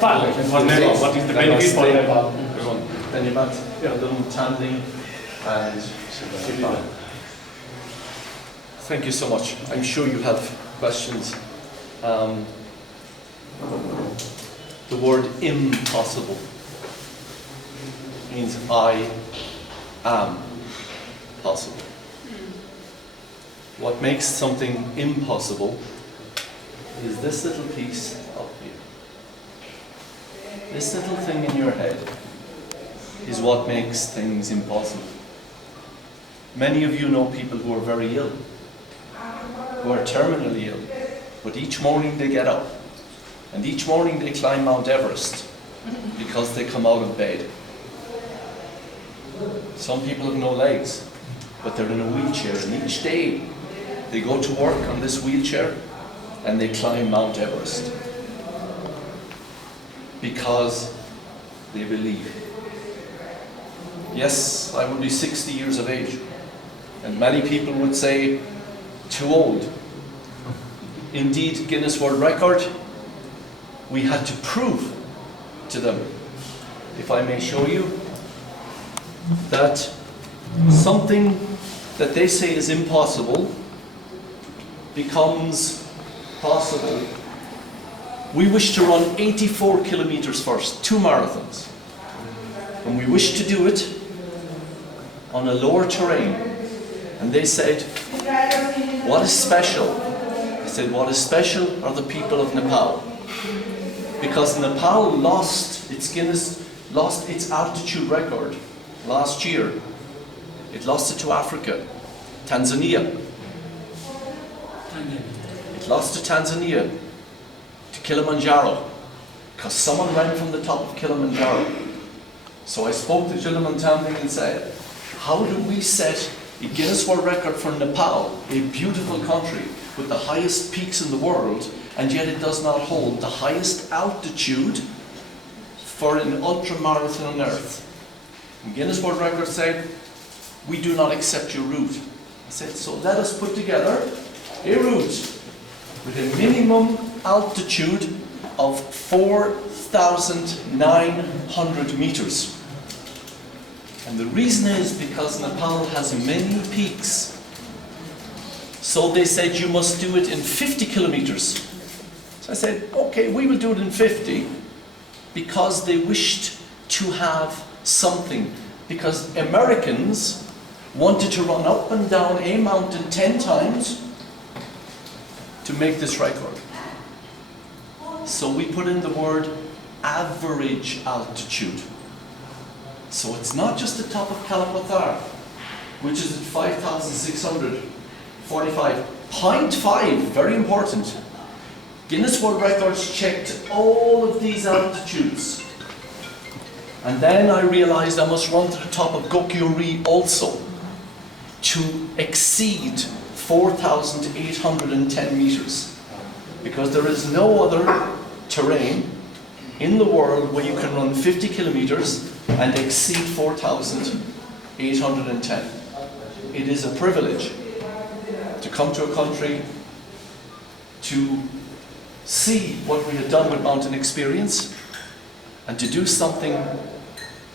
What is the benefit for Nepal? Dhanyabad, Tanding, and thank you so much. I'm sure you have questions. The word impossible means I am possible. What makes something impossible is this little piece up here. This little thing in your head is what makes things impossible. Many of you know people who are very ill, who are terminally ill, but each morning they get up, and each morning they climb Mount Everest because they come out of bed. Some people have no legs, but they're in a wheelchair, and each day they go to work on this wheelchair and they climb Mount Everest because they believe. Yes, I would be 60 years of age, and many people would say, too old. Indeed, Guinness World Record, we had to prove to them, if I may show you, that something that they say is impossible becomes possible. We wish to run 84 kilometers first, 2 marathons. And we wish to do it on a lower terrain. And they said, what is special? I said, what is special are the people of Nepal. Because Nepal lost its altitude record last year. It lost it to Africa, Tanzania. It lost to Tanzania, to Kilimanjaro, because someone ran from the top of Kilimanjaro. So I spoke to Tanding and said, how do we set a Guinness World Record for Nepal, a beautiful country with the highest peaks in the world, and yet it does not hold the highest altitude for an ultramarathon on Earth? And Guinness World Record said, we do not accept your route. I said, so let us put together a route with a minimum altitude of 4,900 meters. And the reason is because Nepal has many peaks. So they said you must do it in 50 kilometers. So I said, okay, we will do it in 50, because they wished to have something. Because Americans wanted to run up and down a mountain 10 times to make this record. So we put in the word average altitude. So it's not just the top of Kalapathar, which is at 5,645.5, very important. Guinness World Records checked all of these altitudes. And then I realized I must run to the top of Gokyori also to exceed 4,810 meters. Because there is no other terrain in the world where you can run 50 kilometers and exceed 4,810. It is a privilege to come to a country to see what we had done with Mountain Experience and to do something.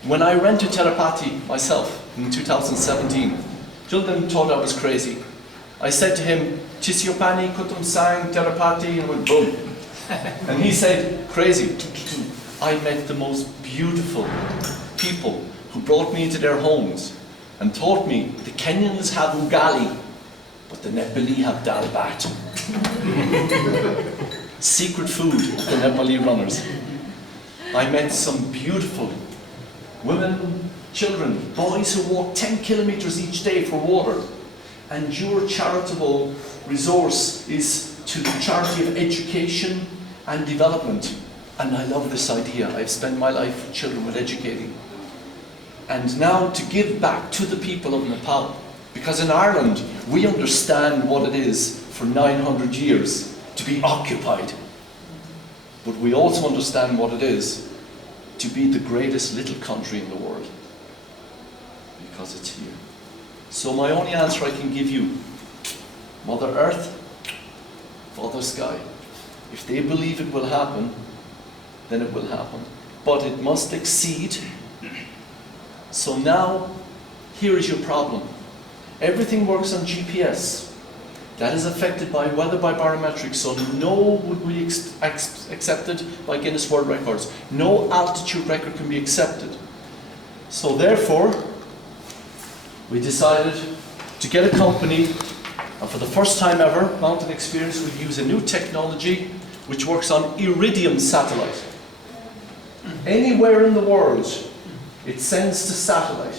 When I went to Tirupati myself in 2017, Juldan thought I was crazy. I said to him, Chisyopani Kutum Sang Tirupati, and went boom. And he said, crazy. I met the most beautiful people who brought me into their homes and taught me the Kenyans have ugali, but the Nepali have dal bhat. Secret food of the Nepali runners. I met some beautiful women, children, boys who walk 10 kilometers each day for water. And your charitable resource is to the charity of education and development. And I love this idea. I've spent my life with children with educating. And now to give back to the people of Nepal. Because in Ireland, we understand what it is for 900 years to be occupied. But we also understand what it is to be the greatest little country in the world. Because it's here. So my only answer I can give you, Mother Earth, Father Sky, if they believe it will happen, then it will happen. But it must exceed. So now, here is your problem. Everything works on GPS. That is affected by weather, by barometrics, so no would be accepted by Guinness World Records. No altitude record can be accepted. So therefore, we decided to get a company, and for the first time ever, Mountain Experience would use a new technology which works on iridium satellite. Anywhere in the world, it sends to satellite,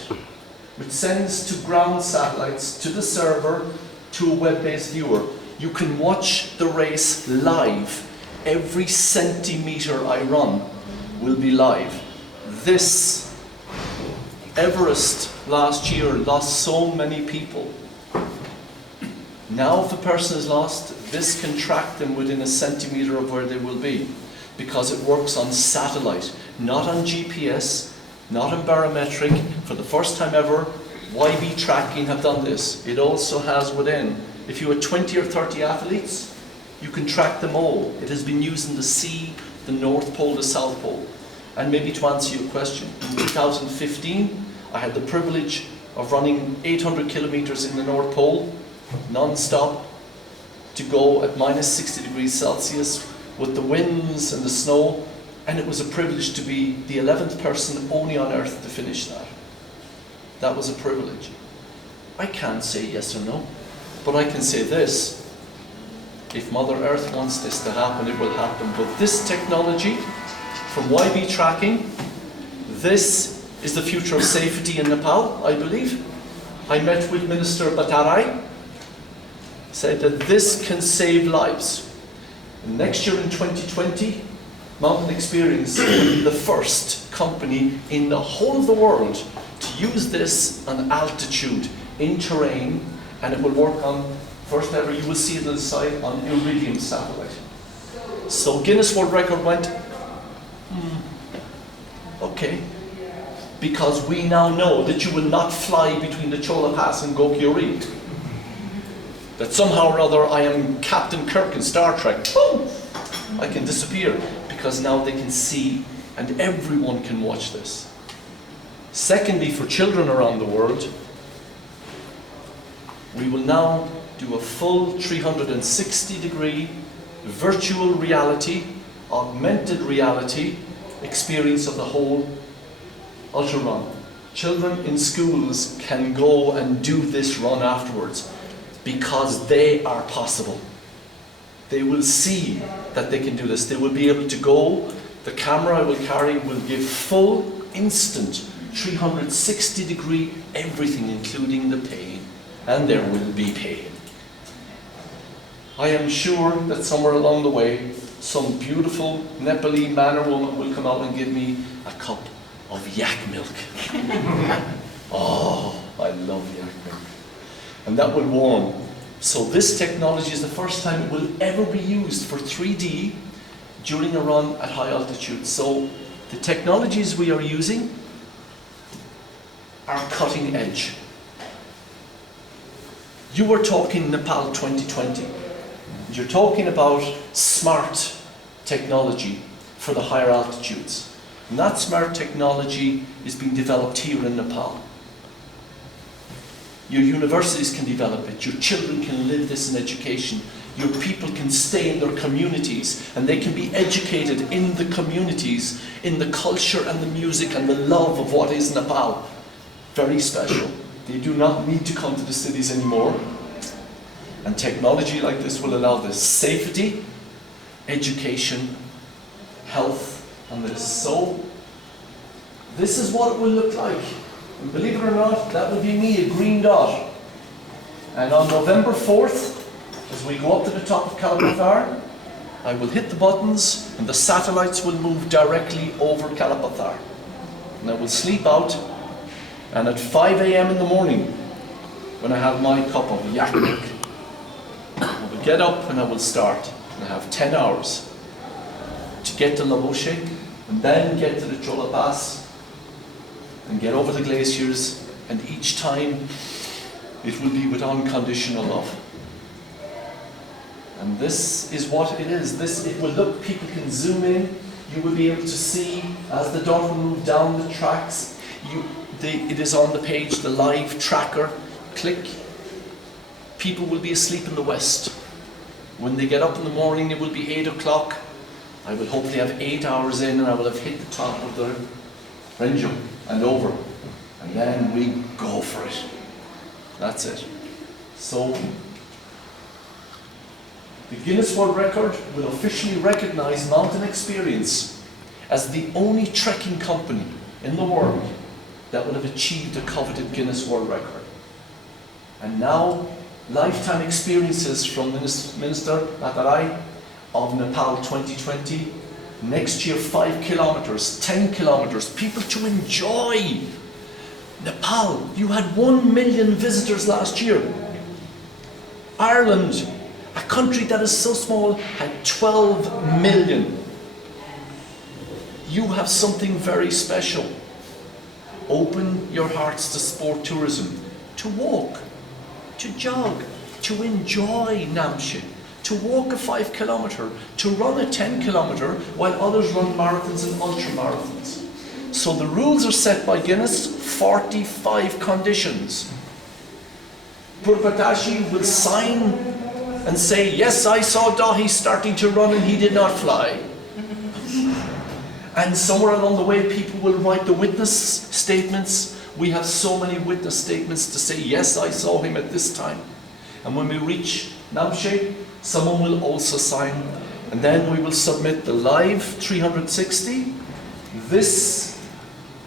which sends to ground satellites, to the server, to a web-based viewer. You can watch the race live. Every centimetre I run will be live. This Everest last year lost so many people. Now if a person is lost, this can track them within a centimetre of where they will be, because it works on satellite, not on GPS, not on barometric. For the first time ever, YB Tracking have done this. It also has within, if you have 20 or 30 athletes, you can track them all. It has been used in the sea, the North Pole, the South Pole. And maybe to answer your question, in 2015, I had the privilege of running 800 kilometers in the North Pole, non-stop, to go at minus 60 degrees Celsius with the winds and the snow, and it was a privilege to be the 11th person only on earth to finish that. That was a privilege. I can't say yes or no, but I can say this. If Mother Earth wants this to happen, it will happen. But this technology, from YB Tracking, this is the future of safety in Nepal, I believe. I met with Minister Batarai, said that this can save lives. And next year in 2020, Mountain Experience will be the first company in the whole of the world to use this on altitude, in terrain, and it will work on, first ever, you will see it on the site, on iridium satellite. So Guinness World Record went, okay, because we now know that you will not fly between the Chola Pass and Gokyori. That somehow or other I am Captain Kirk in Star Trek. Boom! I can disappear, because now they can see and everyone can watch this. Secondly, for children around the world, we will now do a full 360-degree virtual reality, augmented reality experience of the whole ultra run. Children in schools can go and do this run afterwards because they are possible. They will see that they can do this. They will be able to go, the camera I will carry will give full, instant, 360-degree everything, including the pain. And there will be pain. I am sure that somewhere along the way, some beautiful Nepali man or woman will come out and give me a cup of yak milk. Oh, I love yak milk. And that will warm. So this technology is the first time it will ever be used for 3D during a run at high altitude. So the technologies we are using are cutting edge. You were talking Nepal 2020. You're talking about smart technology for the higher altitudes. And that smart technology is being developed here in Nepal. Your universities can develop it, your children can live this in education, your people can stay in their communities and they can be educated in the communities, in the culture and the music and the love of what is Nepal. Very special. They do not need to come to the cities anymore. And technology like this will allow this safety, education, health, and this. So, this is what it will look like. And believe it or not, that will be me, a green dot. And on November 4th, as we go up to the top of Kalapathar, I will hit the buttons and the satellites will move directly over Kalapathar. And I will sleep out, and at 5 a.m. in the morning, when I have my cup of yak milk, I will get up and I will start. And I have 10 hours to get to Laboshe, and then get to the Chola Pass, and get over the glaciers, and each time it will be with unconditional love. And this is what it is. This, it will look, people can zoom in, You will be able to see as the dot will move down the tracks. It is on the page, the live tracker. Click. People will be asleep in the west. When they get up in the morning, it will be 8 o'clock. I will hopefully have 8 hours in, and I will have hit the top of the Renjum and over. And then we go for it. That's it. So, the Guinness World Record will officially recognize Mountain Experience as the only trekking company in the world that will have achieved a coveted Guinness World Record. And now, lifetime experiences from Minister Batarai of Nepal 2020. Next year, 5 kilometers, 10 kilometers, people to enjoy. Nepal, you had 1 million visitors last year. Ireland, a country that is so small, had 12 million. You have something very special. Open your hearts to sport tourism, to walk, to jog, to enjoy Namche, to walk a 5 kilometer, to run a 10 kilometer, while others run marathons and ultra marathons. So the rules are set by Guinness, 45 conditions. Purpatashi will sign and say, yes, I saw Daithí starting to run and he did not fly. And somewhere along the way, people will write the witness statements. We have so many witness statements to say, yes, I saw him at this time. And when we reach Namche, someone will also sign. And then we will submit the live 360. This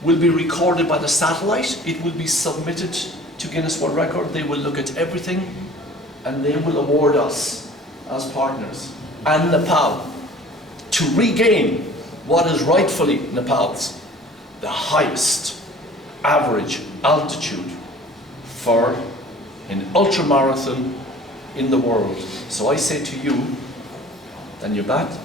will be recorded by the satellite. It will be submitted to Guinness World Record. They will look at everything and they will award us as partners and Nepal to regain what is rightfully Nepal's, the highest average altitude for an ultramarathon in the world. So I say to you, Danyabat,